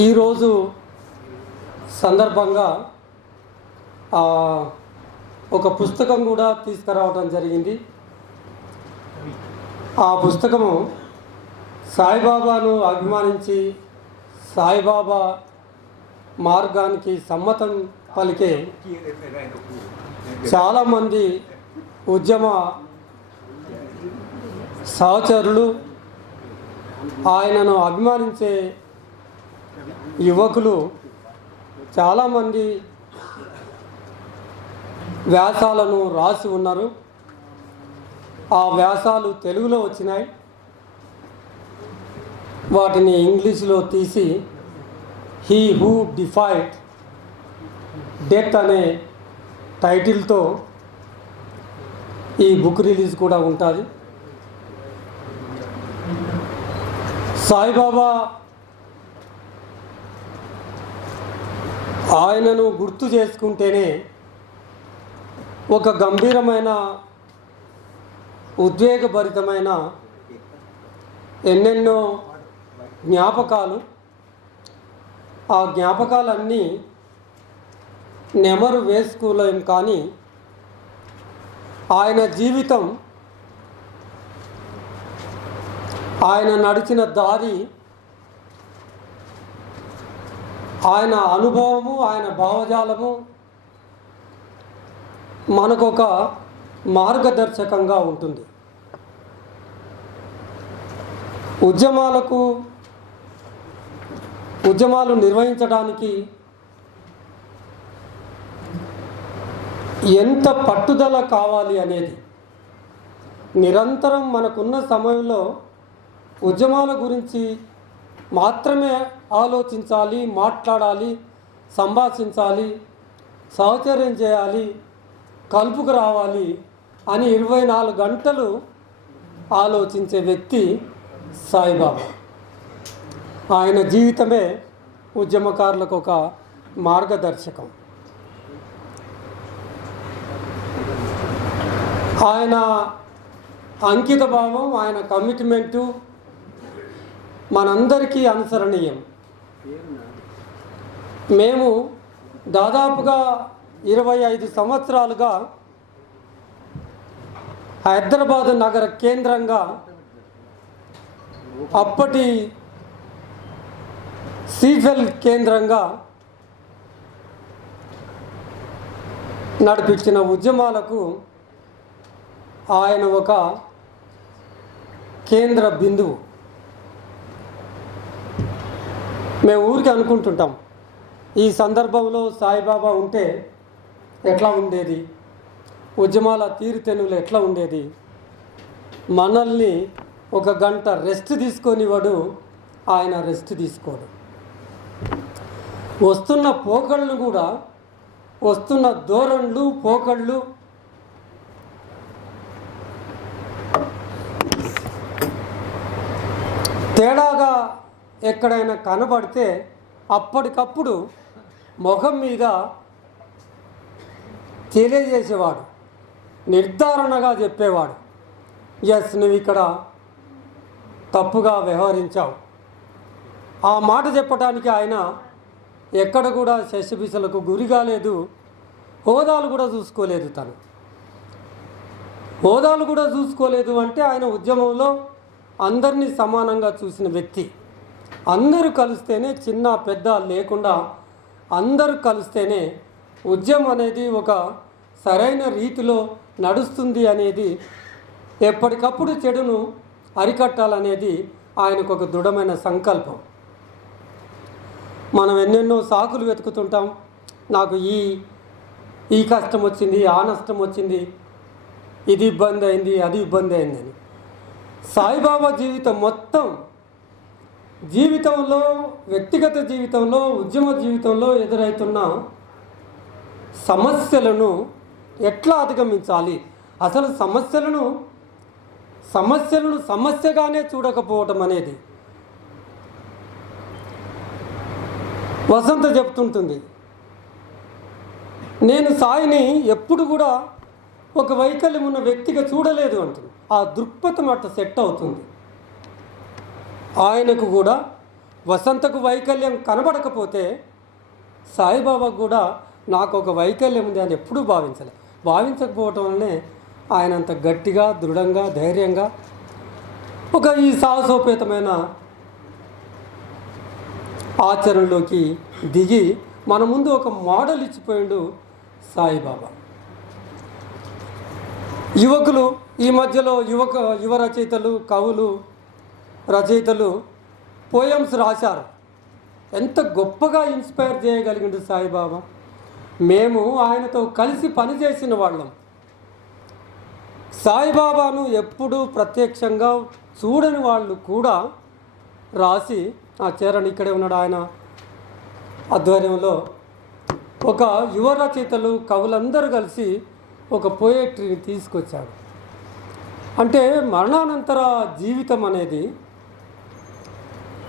ఈరోజు సందర్భంగా ఒక పుస్తకం కూడా తీసుకురావడం జరిగింది. ఆ పుస్తకము సాయిబాబాను అభిమానించి సాయిబాబా మార్గానికి సమ్మతం పలికే చాలామంది ఉద్యమ సహచరులు, ఆయనను అభిమానించే యువకులు చాలామంది వ్యాసాలను రాసి ఉన్నారు. ఆ వ్యాసాలు తెలుగులో వచ్చినాయి. వాటిని ఇంగ్లీష్లో తీసి హీ హూ డిఫైడ్ డెత్ అనే టైటిల్తో ఈ బుక్ రిలీజ్ కూడా ఉంటుంది. సాయిబాబా ఆయనను గుర్తు చేసుకుంటేనే ఒక గంభీరమైన ఉద్వేగభరితమైన ఎన్నెన్నో జ్ఞాపకాలు, ఆ జ్ఞాపకాలన్నీ నెమరు వేసుకోలేం. కానీ ఆయన జీవితం, ఆయన నడిచిన దారి, ఆయన అనుభవము, ఆయన భావజాలము మనకొక మార్గదర్శకంగా ఉంటుంది. ఉద్యమాలు నిర్వహించడానికి ఎంత పట్టుదల కావాలి అనేది నిరంతరం మనకున్న సమయంలో ఉద్యమాల గురించి మాత్రమే ఆలోచించాలి, మాట్లాడాలి, సంభాషించాలి, సహచర్యం చేయాలి, కలుపుకు రావాలి అని 24 గంటలు ఆలోచించే వ్యక్తి సాయిబాబా. ఆయన జీవితమే ఉద్యమకారులకు ఒక మార్గదర్శకం. ఆయన అంకిత భావం, ఆయన కమిట్మెంటు మనందరికీ అనుసరణీయం. మేము దాదాపుగా 25 సంవత్సరాలుగా హైదరాబాద్ నగర కేంద్రంగా అప్పటి సీఫెల్ కేంద్రంగా నడిపించిన ఉద్యమాలకు ఆయన ఒక కేంద్ర బిందువు. మేము ఊరికి అనుకుంటుంటాం, ఈ సందర్భంలో సాయిబాబా ఉంటే ఎట్లా ఉండేది, ఉద్యమాల తీరుతెన్నులు ఎట్లా ఉండేది. మనల్ని ఒక గంట రెస్ట్ తీసుకొనివాడు, ఆయన రెస్ట్ తీసుకోడు. వస్తున్న పోకళ్ళు కూడా, వస్తున్న ధోరణులు, పోకళ్ళు తేడాగా ఎక్కడైనా కనబడితే అప్పటికప్పుడు ముఖం మీద తెలియజేసేవాడు, నిర్ధారణగా చెప్పేవాడు, ఎస్ నువ్వు ఇక్కడ తప్పుగా వ్యవహరించావు. ఆ మాట చెప్పడానికి ఆయన ఎక్కడ కూడా శశబిసలకు గురి కాలేదు, హోదాలు కూడా చూసుకోలేదు. హోదాలు కూడా చూసుకోలేదు అంటే ఆయన ఉద్యమంలో అందరినీ సమానంగా చూసిన వ్యక్తి. అందరూ కలిస్తేనే, చిన్న పెద్ద లేకుండా అందరూ కలిస్తేనే ఉద్యమం అనేది ఒక సరైన రీతిలో నడుస్తుంది అనేది, ఎప్పటికప్పుడు చెడును అరికట్టాలనేది ఆయనకు ఒక దృఢమైన సంకల్పం. మనం ఎన్నెన్నో సాకులు వెతుకుతుంటాం, నాకు ఈ కష్టం వచ్చింది, ఆ నష్టం వచ్చింది, ఇది ఇబ్బంది అయింది, అది ఇబ్బంది అయిందని. సాయిబాబా జీవితం మొత్తం, జీవితంలో, వ్యక్తిగత జీవితంలో, ఉద్యమ జీవితంలో ఎదురవుతున్న సమస్యలను ఎట్లా అధిగమించాలి, అసలు సమస్యలను సమస్యగానే చూడకపోవటం అనేది. వసంత చెప్తుంటుంది, నేను సాయిని ఎప్పుడు కూడా ఒక వైకల్యం ఉన్న వ్యక్తిగా చూడలేదు అంటుంది. ఆ దృక్పథం అట్లా సెట్ అవుతుంది. ఆయనకు కూడా వసంతకు వైకల్యం కనబడకపోతే సాయిబాబాకు కూడా నాకు ఒక వైకల్యం ఉంది అని ఎప్పుడూ భావించకపోవటం వల్లనే ఆయన అంత గట్టిగా, దృఢంగా, ధైర్యంగా ఒక ఈ సాహసోపేతమైన ఆచరణలోకి దిగి మన ముందు ఒక మోడల్ ఇచ్చిపోయాడు సాయిబాబా. యువకులు ఈ మధ్యలో యువ రచయితలు, కవులు, రచయితలు పోయమ్స్ రాశారు. ఎంత గొప్పగా ఇన్స్పైర్ చేయగలిగిండు సాయిబాబా. మేము ఆయనతో కలిసి పనిచేసిన వాళ్ళం. సాయిబాబాను ఎప్పుడూ ప్రత్యక్షంగా చూడని వాళ్ళు కూడా రాసి, ఆ చరణ్ ఇక్కడే ఉన్నాడు, ఆయన ఆధ్వర్యంలో ఒక యువ రచయితలు, కవులందరూ కలిసి ఒక పోయట్రీని తీసుకొచ్చాడు. అంటే మరణానంతర జీవితం అనేది,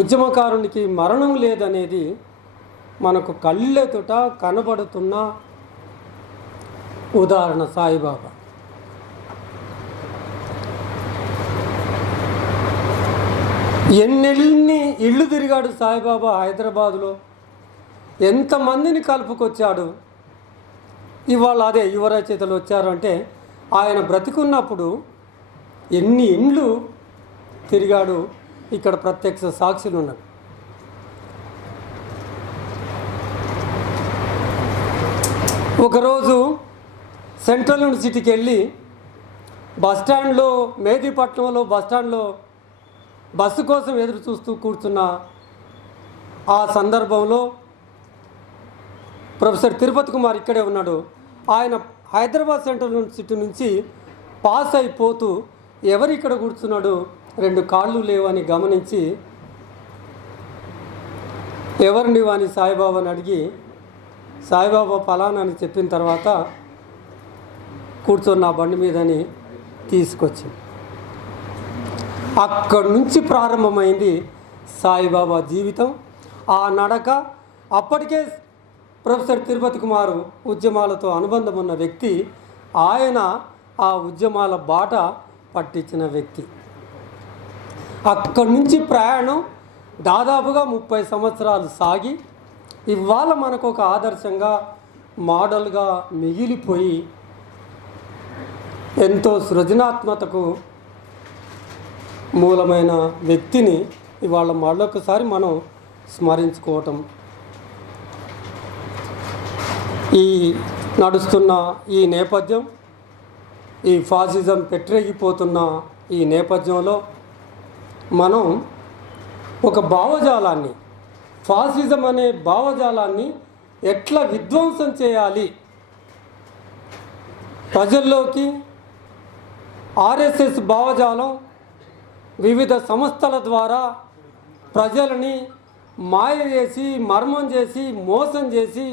ఉద్యమకారునికి మరణం లేదనేది మనకు కళ్ళెదుట కనబడుతున్న ఉదాహరణ సాయిబాబా. ఎన్ని ఇళ్ళు తిరిగాడు సాయిబాబా హైదరాబాదులో, ఎంతమందిని కలుపుకొచ్చాడు. ఇవాళ అదే యువ రచయితలు వచ్చారు అంటే ఆయన బ్రతికున్నప్పుడు ఎన్ని ఇండ్లు తిరిగాడు, ఇక్కడ ప్రత్యక్ష సాక్షులు ఉన్నారు. ఒకరోజు సెంట్రల్ యూనివర్సిటీకి వెళ్ళి బస్టాండ్లో, మేదీపట్నంలో బస్టాండ్లో బస్సు కోసం ఎదురు చూస్తూ కూర్చున్న ఆ సందర్భంలో ప్రొఫెసర్ తిరుపతి కుమార్ ఇక్కడే ఉన్నాడు. ఆయన హైదరాబాద్ సెంట్రల్ యూనివర్సిటీ నుంచి పాస్ అయిపోతూ ఎవరు ఇక్కడ కూర్చున్నాడు, 2 కాళ్ళు లేవని గమనించి ఎవరిని అని సాయిబాబాని అడిగి, సాయిబాబా ఫలానా అని చెప్పిన తర్వాత కూర్చొని నా బండి మీదని తీసుకొచ్చి, అక్కడి నుంచి ప్రారంభమైంది సాయిబాబా జీవితం, ఆ నడక. అప్పటికే ప్రొఫెసర్ తిరుపతి కుమారు ఉద్యమాలతో అనుబంధం ఉన్న వ్యక్తి, ఆయన ఆ ఉద్యమాల బాట పట్టించిన వ్యక్తి. అక్కడి నుంచి ప్రయాణం దాదాపుగా 30 సంవత్సరాలు సాగి ఇవాళ మనకు ఒక ఆదర్శంగా, మోడల్గా మిగిలిపోయి ఎంతో సృజనాత్మకతకు మూలమైన వ్యక్తిని ఇవాళ మరొకసారి మనం స్మరించుకోవటం, ఈ నడుస్తున్న ఈ నేపథ్యం, ఈ ఫాసిజం పెట్టరేగిపోతున్న ఈ నేపథ్యంలో మనం ఒక భావజాలాన్ని, ఫాసిజం అనే భావజాలాన్ని ఎట్లా విధ్వంసం చేయాలి, ప్రజల్లోకి ఆర్ఎస్ఎస్ భావజాలం వివిధ సంస్థల ద్వారా ప్రజలని మాయ చేసి, మర్మం చేసి, మోసం చేసి,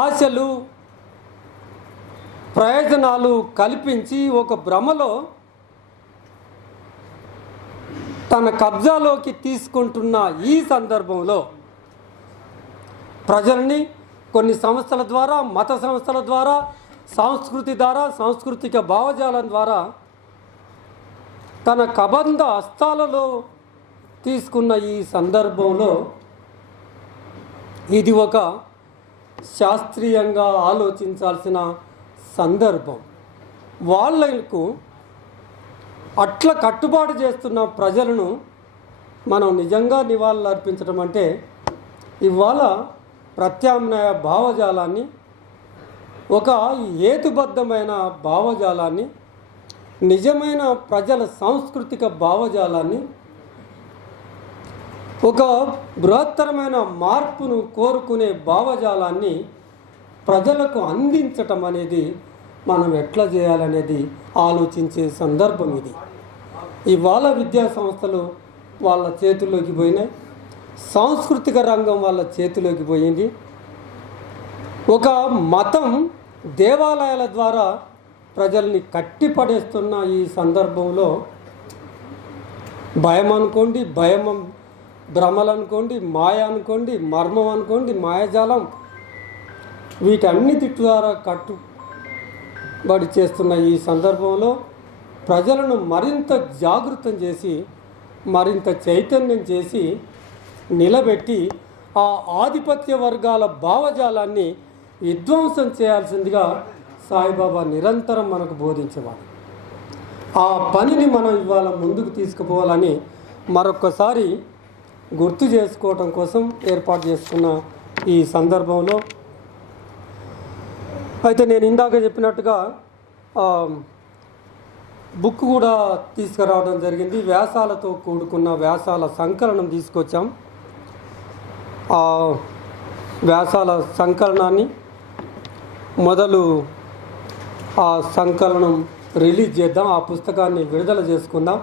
ఆశలు, ప్రయోజనాలు కల్పించి ఒక భ్రమలో తన కబ్జాలోకి తీసుకుంటున్న ఈ సందర్భంలో ప్రజల్ని కొన్ని సంస్థల ద్వారా, మత సంస్థల ద్వారా, సంస్కృతి ద్వారా, సాంస్కృతిక భావజాలం ద్వారా తన కబంధ హస్తాలలో తీసుకున్న ఈ సందర్భంలో ఇది ఒక శాస్త్రీయంగా ఆలోచించాల్సిన సందర్భం. వాళ్లకు అట్లా కట్టుబాటు చేస్తున్న ప్రజలను మనం నిజంగా నివాళులు అర్పించడం అంటే ఇవాళ ప్రత్యామ్నాయ భావజాలాన్ని, ఒక హేతుబద్ధమైన భావజాలాన్ని, నిజమైన ప్రజల సాంస్కృతిక భావజాలాన్ని, ఒక బృహత్తరమైన మార్పును కోరుకునే భావజాలాన్ని ప్రజలకు అందించటం అనేది మనం ఎట్లా చేయాలనేది ఆలోచించే సందర్భం ఇది. ఇవాళ విద్యా సంస్థలు వాళ్ళ చేతుల్లోకి పోయినాయి, సాంస్కృతిక రంగం వాళ్ళ చేతిలోకి పోయింది. ఒక మతం దేవాలయాల ద్వారా ప్రజల్ని కట్టిపడేస్తున్న ఈ సందర్భంలో భయం అనుకోండి, భ్రమలు అనుకోండి, మాయ అనుకోండి, మర్మం అనుకోండి, మాయాజాలం, వీటన్నిటి ద్వారా కట్టుబడి చేస్తున్న ఈ సందర్భంలో ప్రజలను మరింత జాగృతం చేసి మరింత చైతన్యం చేసి నిలబెట్టి ఆ ఆధిపత్య వర్గాల భావజాలాన్ని విధ్వంసం చేయాల్సిందిగా సాయిబాబా నిరంతరం మనకు బోధించేవాడు. ఆ పనిని మనం ఇవాళ ముందుకు తీసుకుపోవాలని మరొక్కసారి గుర్తు చేసుకోవటం కోసం ఏర్పాటు చేసుకున్న ఈ సందర్భంలో అయితే నేను ఇందాక చెప్పినట్టుగా బుక్ కూడా తీసుకురావడం జరిగింది. వ్యాసాలతో కూడుకున్న వ్యాసాల సంకలనం తీసుకొచ్చాం. ఆ వ్యాసాల సంకలనాన్ని మొదలు ఆ సంకలనం రిలీజ్ చేద్దాం, ఆ పుస్తకాన్ని విడుదల చేసుకుందాం.